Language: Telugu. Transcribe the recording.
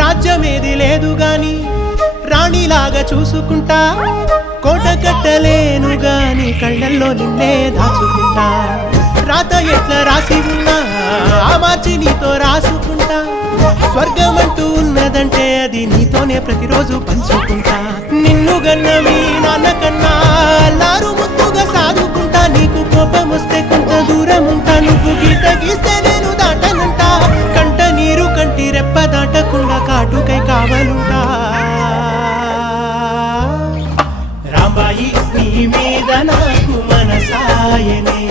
రాజ్యమేది లేదు గాని రాణిలాగా చూసుకుంటా, కోట కట్టలేను గాని కళ్ళల్లో నిన్నే దాచుకుంటా. రాత ఎట్లా రాసి ఉన్నా ఆ మార్చి నీతో రాసుకుంటా. స్వర్గమంటూ ఉన్నదంటే అది నీతోనే ప్రతిరోజు పంచుకుంటా. నిన్ను గన్న మీ నాన్న కన్నా అల్లారు ముద్దుగా సాదుకుంటా. నీకు కోపం వస్తే కొంత దూరం ఉంటా, నువ్వు గీత గీస్తే నేను దాటనుంటా. కంట నీరు కంటి రెప్ప దాటకుండా కాటుకై కావలుంటా. రాంబాయి నీ మీద నాకు మనసాయనే,